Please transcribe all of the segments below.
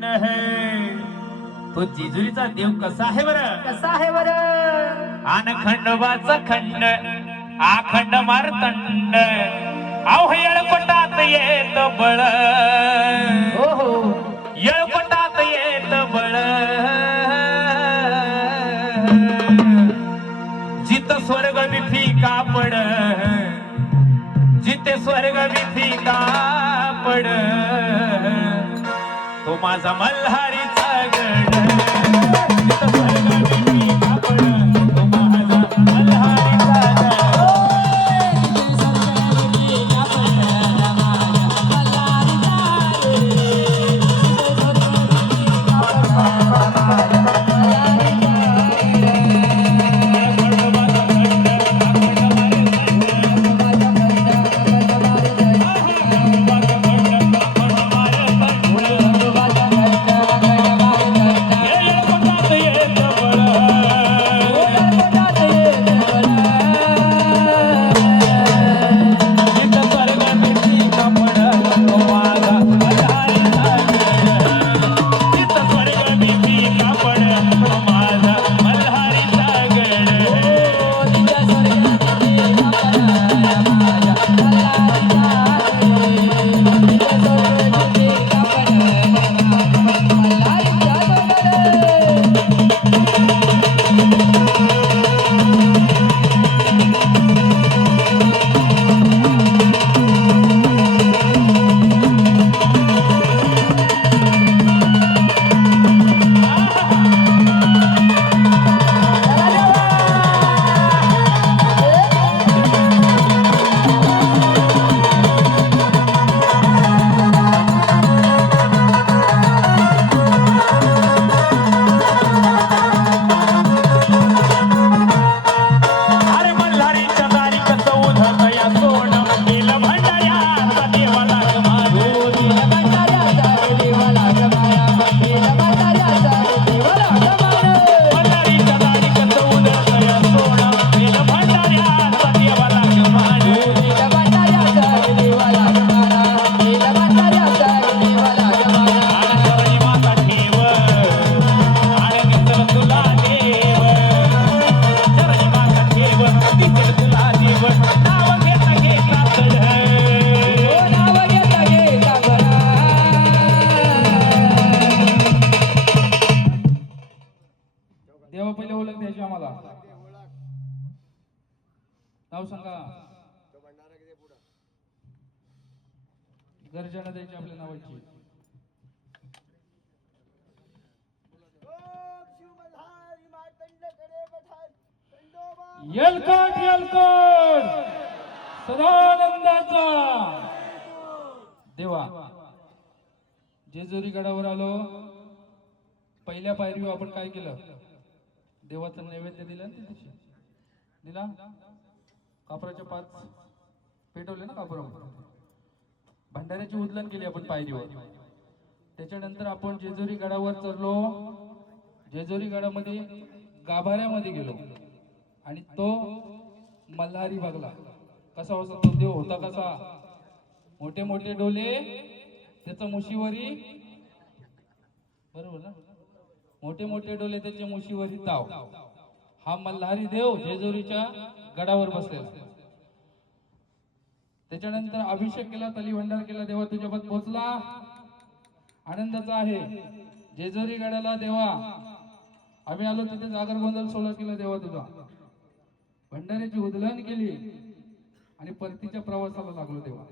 खंड है तो जेजुरीचा देव कसा आहे बरं कसा आहे बर आन खंडोबाचा खंड आखंड मारतंड अहो येळकोटात येत बळ हो हो येळकोटात येत बळ जित स्वर्ग विफिका पड जिथे स्वर्ग विफिका पड तो माझा मल्हारीचा गड जिथे स्वर्ग विफिका पड तो माझा मल्हारीचा गड अरे मल्हारीच्या दारी कसं उधळतं या सोनं गेलं भंडाऱ्याचा देवाला ग माझो मल्हारीच्या दारी कसं उधळतं या सोनं गेलं भंडाऱ्याचा देवाला ग माझो आणि शरणी माता ठेव आणि दिसल तुला देव शरणी माता ठेव दिसल तुला देव नाव घेता घेता चढ देवा पहिले ओळख द्यायची आम्हाला नाव सांगा गर्जना द्यायची आपल्या नावाची येलकोट येलकोट सदानंदाचा देवा जेजुरी गडावर आलो पहिल्या पायरीवर आपण काय केलं देवाचं नैवेद्य दिलं ना त्या दिवशी दिला कापराच्या 5 पेटवले ना कापरावर भंडाऱ्याची उदलन केली आपण पायरीवर त्याच्यानंतर आपण जेजुरी गडावर चढलो जेजुरी गडामध्ये गाभाऱ्यामध्ये गेलो आणि तो मल्हारी बघला कसा होता तो देव होता कसा मोठे मोठे डोले त्याचा मुशीवरी बरोबर ना मोठे मोठे डोले त्याच्या मुशीवरी ताव हा मल्हारी देव जेजुरीच्या गडावर बसलेला त्याच्यानंतर अभिषेक केला तली भंडार केला देवा तुझ्यापर्यंत पोहोचला आनंदाचा आहे जेजुरी गडाला देवा आम्ही आलो तिथे जागर गोंधळ सोहळा केला देवा तुझा भंडाऱ्याची उधळण केली आणि परतीच्या प्रवासाला लागलो देवा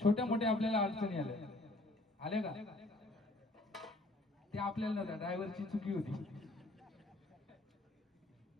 छोट्या मोठ्या आपल्याला अडचणी आल्या का ते आपल्याला नव्हत्या ड्रायव्हरची चुकी होती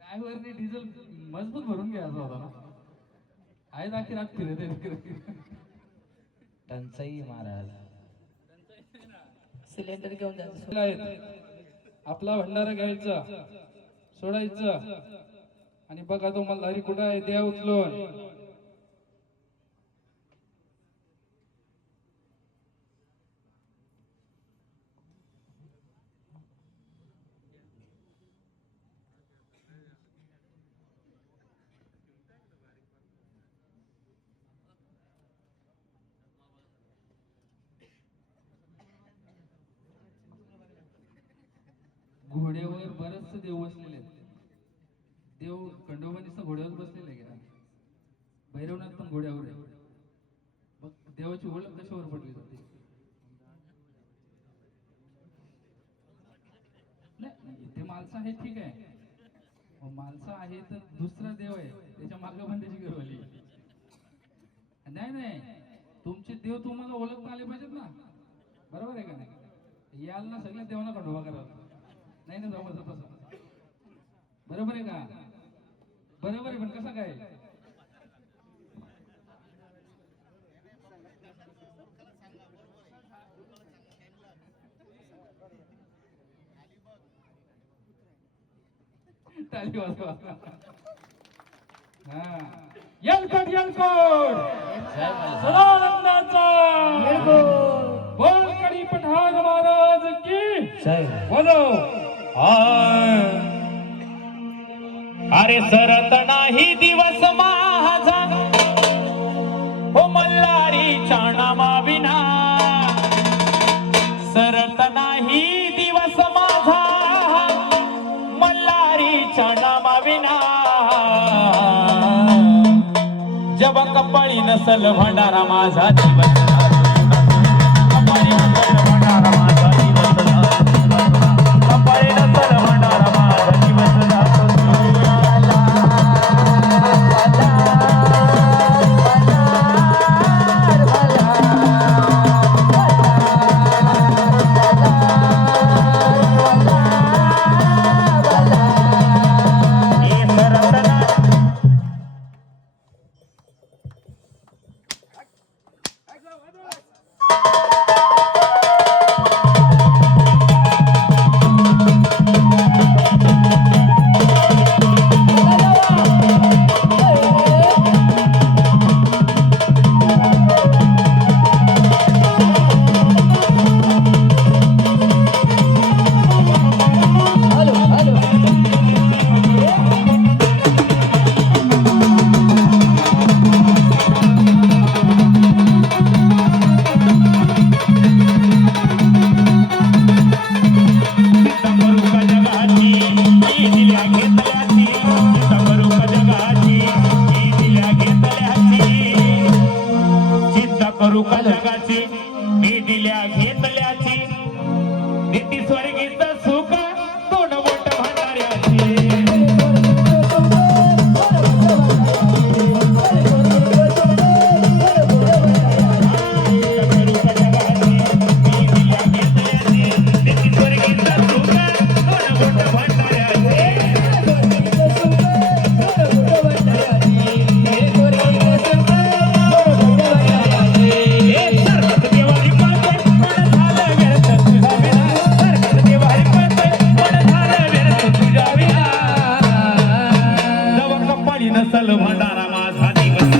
ड्रायव्हरने डिझेल मजबूत भरून घ्यायचा होता ना आहे दाखी रात फिरत टंचाई महाराज सिलेंडर घेऊन जायचं आपला भंडारा घ्यायचा सोडायचं आणि बघा तो मल्हारी कुठं आहे द्या उचलून घोड्यावर बरेचसे देव बसलेले आहेत. देव खंडोबा नुसतं घोड्यावर बसलेले आहे का? भैरवनाथ पण घोड्यावर आहे. मग देवाची ओळख कशावर पडली जाते? नाही, इथे माणसं आहे ठीक आहे, माणसं आहे तर दुसरा देव आहे त्याच्या मागे पण त्याची घरवाली. नाही, तुमचे देव तुम्हाला ओळखता आले पाहिजेत ना, बरोबर आहे का नाही? याल ना सगळ्या देवांना खंडोबा करा, नाही ना जमत तसं, बरोबर आहे का? बरोबर आहे, पण कसं काय? ताली वाजवा. हा, येलकोट सदानंदाचा बोल कडी पठाण महाराज की बोलो. अरे सरत नाही दिवस माझा हो मल्हारीच्या नामाविना, सरत नाही दिवस माझा मल्हारीच्या नामाविना. जब कपाळी नसल भंडारा माझा दिवस कपाळी नसल भंडारा माझा दिवस कपाळी नसल भंडारा माझा दिवस मी दिल्या घेतल्याची निती स्वर्गीच सुख दोन बोट भंडाऱ्याची. नसल भंडारा माझा दिवस नसल भंडारा माझा दिवस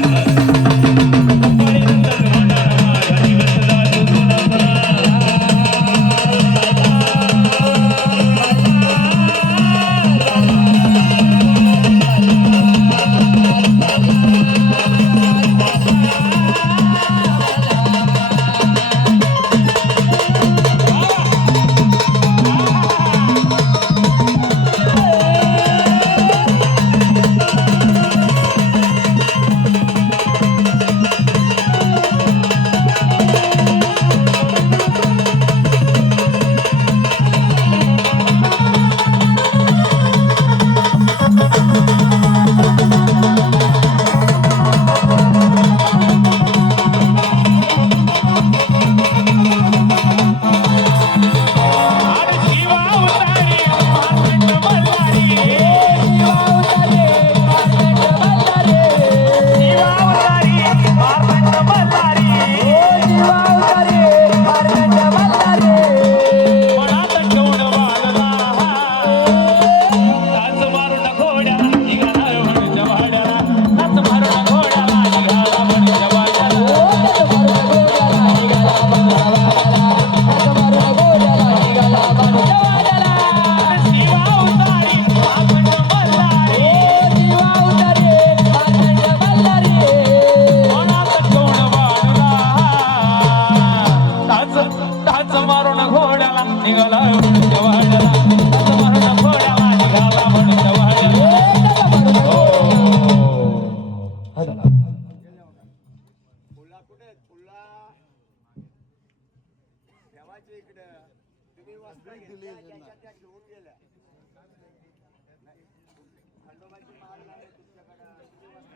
टाच मारून घोड्याला निघाला फुला कुठे फुला ठेवायचे इकडं तुम्ही वस्त्र घेतल्या, त्याच्या त्या घेऊन गेल्या